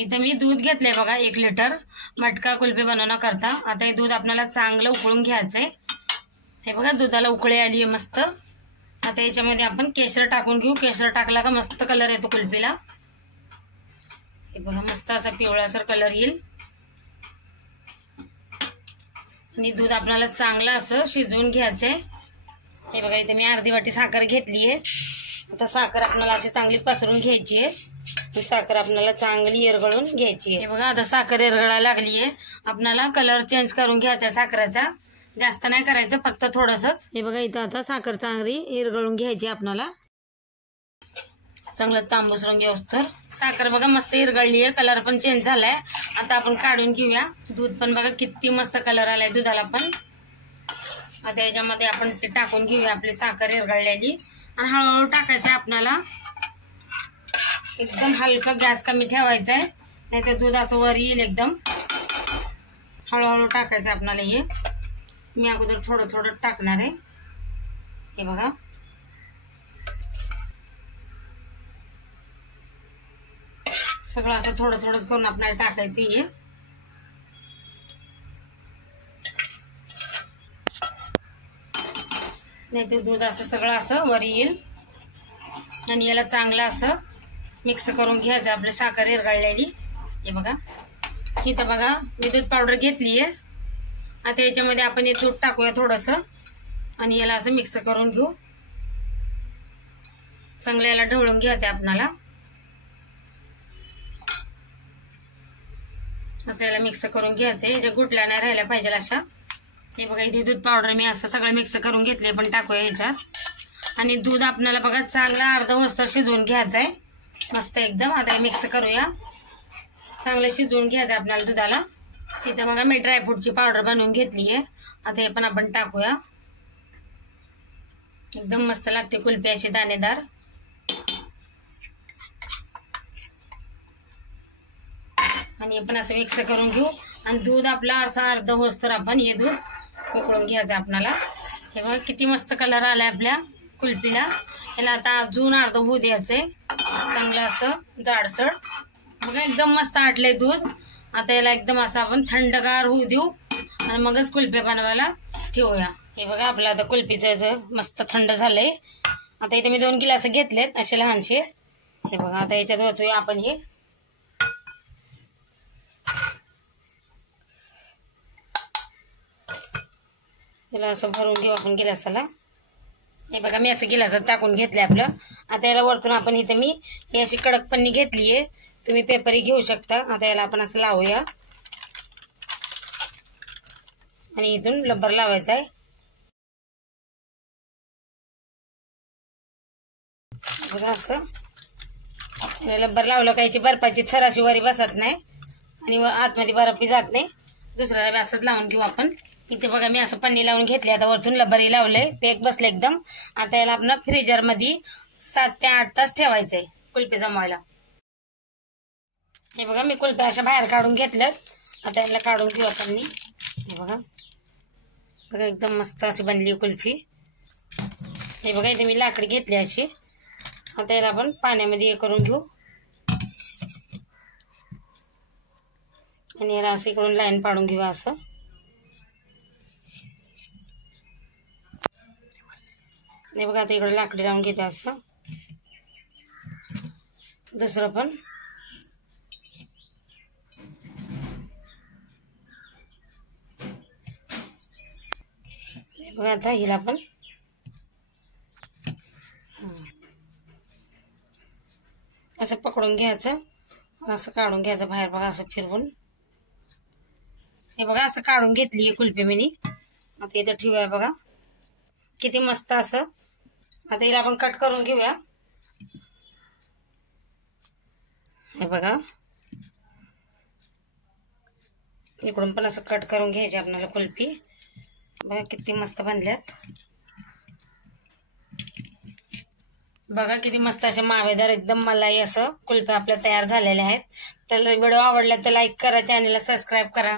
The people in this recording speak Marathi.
इथं मी दूध घेतलंय बघा 1 लिटर मटका कुल्फी बनवण्याकरता। आता हे दूध आपल्याला चांगलं उकळून घ्यायचंय। हे बघा दुधाला उकळी आली आहे मस्त। आता याच्यामध्ये आपण केशर टाकून घेऊ। केशर टाकला का मस्त कलर येतो कुल्फीला। हे बघा मस्त असा पिवळासर कलर येईल। आणि दूध आपल्याला चांगलं असं शिजवून घ्यायचंय। हे बघा इथे मी अर्धी वाटी साखर घेतली आहे। आता साखर आपल्याला अशी चांगली पसरून घ्यायची आहे। ही साखर आपल्याला चांगली इरगळून घ्यायची आहे। हे बघा आता साखर इरगळायला लागली आहे। आपल्याला कलर चेंज करून घ्यायचा साखरेचा, जास्त नाही करायचं, फक्त थोडंसंच। हे बघा इथं आता साखर चांगली इरगळून घ्यायची आपल्याला, चांगलं तांबूस रंग येऊस्तर। साखर बघा मस्त इरगळली आहे, कलर पण चेंज झालाय। आता आपण काढून घेऊया। दूध पण बघा किती मस्त कलर आलाय दुधाला पण। आता याच्यामध्ये आपण ते टाकून घेऊया आपली साखर इरगळलेली आणि हळूहळू टाकायचं आपल्याला। एकदम हलका गॅस कमी ठेवायचा आहे, नाहीतर दूध असं वर येईल एकदम। हळूहळू टाकायचं आपल्याला। हे मी अगोदर थोडं थोडं टाकणार आहे। हे बघा सगळं असं थोडं थोडं करून आपल्याला टाकायचं आहे। नाहीतर दूध असं सगळं असं वर येईल। आणि याला चांगलं असं मिक्स करून घ्यायचं आपली साखर इरगळलेली। हे बघा इथं बघा मी दूध पावडर घेतली आहे। आता याच्यामध्ये आपण हे दूध टाकूया थोडंसं आणि याला असं मिक्स करून घेऊ। चांगलं याला ढवळून घ्यायचं आपल्याला, असं याला मिक्स करून घ्यायचं। याच्या गुटल्या नाही राहिल्या पाहिजे अशा। हे बघा इथे दूध पावडर मी असं सगळं मिक्स करून घेतले, पण टाकूया ह्याच्यात। आणि दूध आपल्याला बघा चांगला अर्धा होस्तर शिजवून घ्यायचं आहे मस्त एकदम। आता हे मिक्स करूया, चांगलं शिजवून घ्यायचं आपल्याला दुधाला। इथे बघा मी ड्रायफ्रूटची पावडर बनवून घेतली आहे। आता हे पण आपण टाकूया। एकदम मस्त लागते कुल्फी अशी दाणेदार। आणि हे पण असं मिक्स करून घेऊ। आणि दूध आपला अर्धा होस्तर आपण हे दूध उकळून घ्यायचं आपल्याला। हे बघा किती मस्त कलर आलाय आपल्या कुल्फीला। याला आता अजून अर्ध होऊ द्यायचंय, चांगलं असं जाडसर। बघा एकदम मस्त आटलंय दूध। आता याला एकदम असं आपण थंडगार होऊ देऊ आणि मगच कुल्फी बनवायला ठेवूया। हे बघा आपलं आता कुल्फीचं मस्त थंड झालंय। आता इथे मी 2 गिलास घेतलेत असे लहानशे। हे बघा आता याच्यात ओतूया आपण हे। याला असं भरून घेऊ आपण गिलासाला। हे बघा मी असं गिलासात टाकून घेतलंय आपलं। आता याला वरतून आपण इथे मी ही अशी कडक पन्नी घेतलीये, तुम्ही पेपरही घेऊ शकता। आता याला आपण असं लावूया आणि इथून रबर लावायचा आहे। बघा असं रबर लावलं का याची बर्फाची थर अशी वरी बसत नाही आणि आतमध्ये बर्फी जात नाही। दुसऱ्याला असंच लावून घेऊ आपण। इथे बघा मी असं पन्नी लावून घेतली, आता वरतून रबरही लावलंय, पॅक बसले एकदम। आता याला आपण फ्रीजर मध्ये 7 ते 8 तास ठेवायचंय कुल्फी जमवायला। हे बघा मी कुल्फी अशा बाहेर काढून घेतल्यात। आता याला काढून घेऊ आपण। हे बघा बघा एकदम मस्त अशी बनली कुल्फी। हे बघा इथे मी लाकडी घेतली अशी। आता याला आपण पाण्यामध्ये हे करून घेऊ आणि याला असं इकडून लाईन पाडून घेऊ असं। हे बघा आता इकडे लाकडी लावून घेते असं। दुसरं पण हे बघा आता हिला पण असं पकडून घ्यायचं, असं काढून घ्यायचं बाहेर। बघा असं फिरवून हे बघा असं काढून घेतली आहे कुल्फी मिनी। आता इथं ठेवूया बघा किती मस्त असं। आता हिला आपण कट करून घेऊया। हे बघा इकडून पण असं कट करून घ्यायचे आपल्याला कुल्फी। बघा किती मस्त बनल्यात। बघा किती मस्त असे मावेदार एकदम मलाई असं कुल्फी आपल्या तयार झालेल्या आहेत। तर व्हिडिओ आवडला तर लाईक करा, चॅनलला सबस्क्राईब करा।